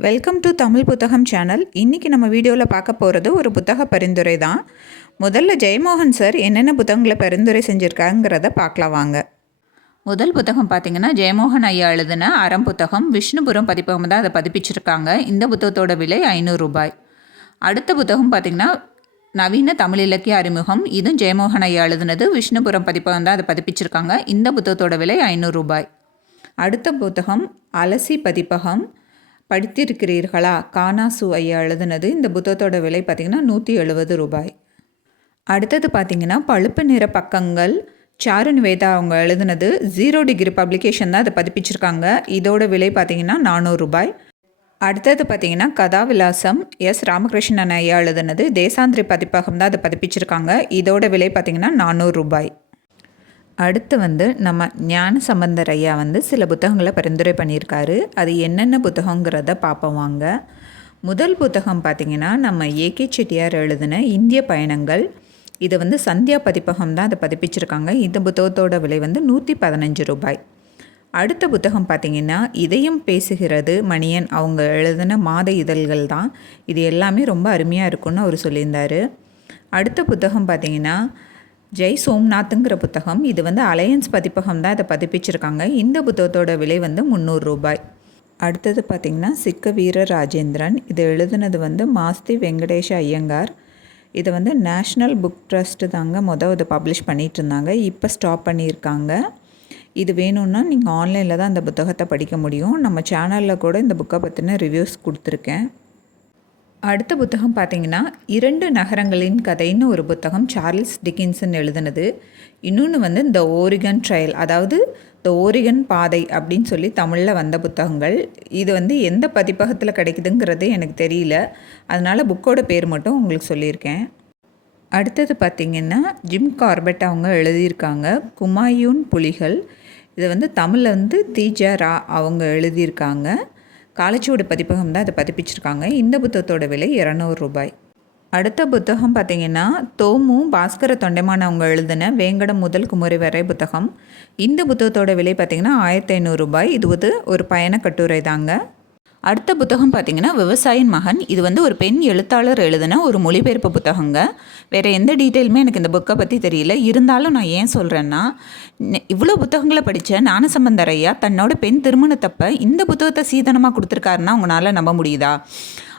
Welcome to Tamil புத்தகம் channel. இன்றைக்கி நம்ம வீடியோவில் பார்க்க போகிறது ஒரு புத்தக பரிந்துரை தான். முதல்ல ஜெயமோகன் சார் என்னென்ன புத்தகங்களை பரிந்துரை செஞ்சுருக்காங்கிறத பார்க்கலாம் வாங்க. முதல் புத்தகம் பார்த்திங்கன்னா ஜெயமோகன் ஐயா எழுதின அறம் புத்தகம். விஷ்ணுபுரம் பதிப்பகம் தான் அதை பதிப்பிச்சிருக்காங்க. இந்த புத்தகத்தோட விலை 500 ரூபாய். அடுத்த புத்தகம் பார்த்திங்கன்னா நவீன தமிழ் இலக்கிய அறிமுகம். இதுவும் ஜெயமோகன் ஐயா எழுதுனது. விஷ்ணுபுரம் பதிப்பகம் தான் அதை பதிப்பிச்சிருக்காங்க. இந்த புத்தகத்தோட விலை 500 ரூபாய். அடுத்த புத்தகம் அலசி பதிப்பகம். படித்திருக்கிறீர்களா? கானாசு ஐயா எழுதுனது. இந்த புத்தகத்தோட விலை பார்த்திங்கன்னா 170 ரூபாய். அடுத்தது பார்த்திங்கன்னா பழுப்பு நிற பக்கங்கள். சாரு நிவேதா அவங்க எழுதுனது. 0 டிகிரி பப்ளிகேஷன் தான் அதை பதிப்பிச்சிருக்காங்க. இதோட விலை பார்த்திங்கன்னா 400 ரூபாய். அடுத்தது பார்த்திங்கன்னா கதாவிலாசம். எஸ் ராமகிருஷ்ணன் ஐயா எழுதுனது. தேசாந்திரி பதிப்பகம் தான் அதை பதிப்பிச்சிருக்காங்க. இதோட விலை பார்த்திங்கன்னா 400 ரூபாய். அடுத்து நம்ம ஞான சம்பந்தர் ஐயா சில புத்தகங்களை பரிந்துரை பண்ணியிருக்காரு. அது என்னென்ன புத்தகங்கிறத பார்ப்போம் வாங்க. முதல் புத்தகம் பார்த்திங்கன்னா நம்ம ஏகே செட்டியார் எழுதின இந்திய பயணங்கள். இதை சந்தியா பதிப்பகம் தான் அதை பதிப்பிச்சிருக்காங்க. இந்த புத்தகத்தோட விலை 115 ரூபாய். அடுத்த புத்தகம் பார்த்திங்கன்னா இதயம் பேசுகிறது மணியன் அவங்க எழுதின மாத இதழ்கள் தான். இது எல்லாமே ரொம்ப அருமையாக இருக்குன்னு அவர் சொல்லியிருந்தார். அடுத்த புத்தகம் பார்த்திங்கன்னா ஜெய் சோம்நாத்துங்கிற புத்தகம். இது அலையன்ஸ் பதிப்பகம் தான் இதை பதிப்பிச்சிருக்காங்க. இந்த புத்தகத்தோட விலை 300 ரூபாய். அடுத்தது பார்த்திங்கன்னா சிக்க வீர ராஜேந்திரன். இது எழுதுனது மாஸ்தி வெங்கடேஷ ஐயங்கார். இதை நேஷ்னல் புக் ட்ரஸ்ட்டு தாங்க இதை பப்ளிஷ் பண்ணிகிட்டு இருந்தாங்க. இப்போ ஸ்டாப் பண்ணியிருக்காங்க. இது வேணும்னா நீங்கள் ஆன்லைனில் தான் இந்த புத்தகத்தை படிக்க முடியும். நம்ம சேனலில் கூட இந்த புக்கை பற்றின ரிவ்யூஸ் கொடுத்துருக்கேன். அடுத்த புத்தகம் பார்த்திங்கன்னா 2 நகரங்களின் கதைன்னு ஒரு புத்தகம். சார்ல்ஸ் டிக்கின்சன் எழுதுனது. இன்னொன்று த ஓரிகன் ட்ரையல், அதாவது த ஓரிகன் பாதை அப்படின்னு சொல்லி தமிழில் வந்த புத்தகங்கள். இது எந்த பதிப்பகத்தில் கிடைக்குதுங்கிறது எனக்கு தெரியல. அதனால் புக்கோட பேர் மட்டும் உங்களுக்கு சொல்லியிருக்கேன். அடுத்தது பார்த்திங்கன்னா ஜிம் கார்பெட் அவங்க எழுதியிருக்காங்க குமாயூன் புலிகள். இதை தமிழில் தீஜா ரா அவங்க எழுதியிருக்காங்க. காலச்சுவடு பதிப்பகம் தான் அதை பதிப்பிச்சிருக்காங்க. இந்த புத்தகத்தோட விலை 200 ரூபாய். அடுத்த புத்தகம் பார்த்திங்கன்னா தோமு பாஸ்கர தொண்டைமான் அவங்க எழுதின வேங்கடம் முதல் குமரி வரை புத்தகம். இந்த புத்தகத்தோட விலை பார்த்திங்கன்னா 1500 ரூபாய். இது ஒரு பயண கட்டுரை தாங்க. அடுத்த புத்தகம் பார்த்திங்கன்னா விவசாயின் மகன். இது ஒரு பெண் எழுத்தாளர் எழுதின ஒரு மொழிபெயர்ப்பு புத்தகங்க. வேறு எந்த டீட்டெயிலுமே எனக்கு இந்த புக்கை பற்றி தெரியல. இருந்தாலும் நான் ஏன் சொல்கிறேன்னா, இவ்வளோ புத்தகங்களை படித்த ஞானசம்பந்தர் ஐயா தன்னோட பெண் திருமணத்தப்ப இந்த புத்தகத்தை சீதனமாக கொடுத்துருக்காருன்னா உங்களால் நம்ப முடியுதா?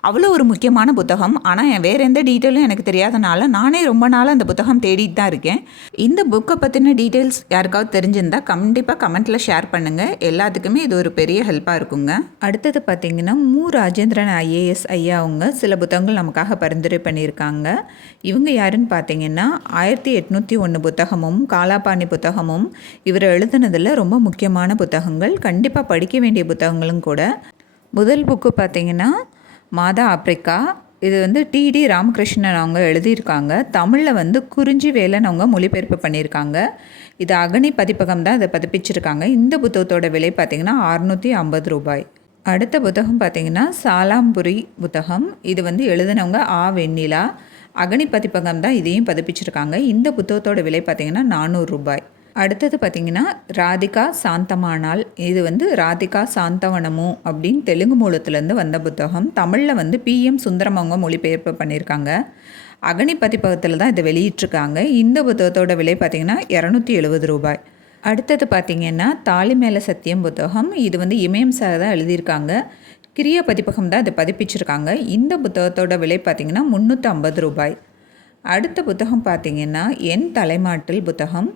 அவ்வளோ ஒரு முக்கியமான புத்தகம். ஆனால் வேறு எந்த டீட்டெயிலும் எனக்கு தெரியாதனால நானே ரொம்ப நாள் அந்த புத்தகம் தேடிட்டு தான் இருக்கேன். இந்த புக்கை பற்றின டீட்டெயில்ஸ் யாருக்காவது தெரிஞ்சிருந்தால் கண்டிப்பாக கமெண்ட்டில் ஷேர் பண்ணுங்கள். எல்லாத்துக்குமே இது ஒரு பெரிய ஹெல்ப்பாக இருக்குங்க. அடுத்தது பார்த்திங்கன்னா ராஜேந்திரன் ஐஏஎஸ் ஐயா அவங்க சில புத்தகங்கள் நமக்காக பரிந்துரை பண்ணியிருக்காங்க. இவங்க யாருன்னு பார்த்திங்கன்னா 1801 புத்தகமும் காலாபாணி புத்தகமும் இவர் எழுதுனதில் ரொம்ப முக்கியமான புத்தகங்கள். கண்டிப்பாக படிக்க வேண்டிய புத்தகங்களும் கூட. முதல் புக்கு பார்த்திங்கன்னா மாதா ஆப்பிரிக்கா. இது டிடி ராமகிருஷ்ணன் அவங்க எழுதியிருக்காங்க. தமிழில் குறிஞ்சி வேலன் அவங்க மொழிபெயர்ப்பு பண்ணியிருக்காங்க. இது அகனி பதிப்பகம் தான் இதை பதிப்பிச்சிருக்காங்க. இந்த புத்தகத்தோட விலை பார்த்திங்கன்னா 650 ரூபாய். அடுத்த புத்தகம் பார்த்திங்கன்னா சாலாம்புரி புத்தகம். இது எழுதினவங்க வெண்ணிலா. அகனி பதிப்பகம் தான் இதையும் பதிப்பிச்சிருக்காங்க. இந்த புத்தகத்தோட விலை பார்த்திங்கன்னா 400 ரூபாய். அடுத்தது பார்த்திங்கன்னா ராதிகா சாந்தமானால். இது ராதிகா சாந்தவனமு அப்படின்னு தெலுங்கு மூலத்துலேருந்து வந்த புத்தகம். தமிழில் PM சுந்தரம் அவங்க மொழிபெயர்ப்பு பண்ணியிருக்காங்க. அகனி பதிப்பகத்தில் தான் இதை வெளியிட்டிருக்காங்க. இந்த புத்தகத்தோட விலை பார்த்திங்கன்னா 270 ரூபாய். அடுத்தது பார்த்திங்கன்னா தாலி மேல சத்தியம் புத்தகம். இது இமயம் சார் தான் எழுதியிருக்காங்க. கிரியா பதிப்பகம் தான் இதை பதிப்பிச்சிருக்காங்க. இந்த புத்தகத்தோட விலை பார்த்திங்கன்னா 350 ரூபாய். அடுத்த புத்தகம் பார்த்திங்கன்னா என் தலைமாட்டில் புத்தகம்.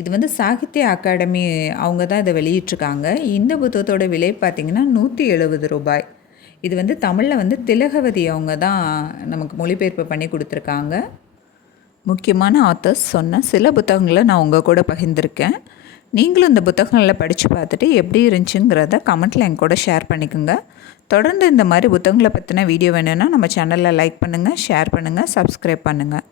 இது சாகித்ய அகாடமி அவங்க தான் இதை வெளியிட்டிருக்காங்க. இந்த புத்தகத்தோட விலை பார்த்திங்கன்னா 170 ரூபாய். இது தமிழில் திலகவதி அவங்க தான் நமக்கு மொழிபெயர்ப்பு பண்ணி கொடுத்துருக்காங்க. முக்கியமான ஆத்தர்ஸ் சொன்ன சில புத்தகங்களை நான் உங்கள் கூட பகிர்ந்திருக்கேன். நீங்களும் இந்த புத்தகங்களை படித்து பார்த்துட்டு எப்படி இருந்துச்சுங்கிறத கமெண்ட்டில் என் கூட ஷேர் பண்ணிக்கோங்க. தொடர்ந்து இந்த மாதிரி புத்தகங்களை பற்றின வீடியோ வேணும்னா நம்ம சேனலில் லைக் பண்ணுங்கள், ஷேர் பண்ணுங்கள், சப்ஸ்கிரைப் பண்ணுங்கள்.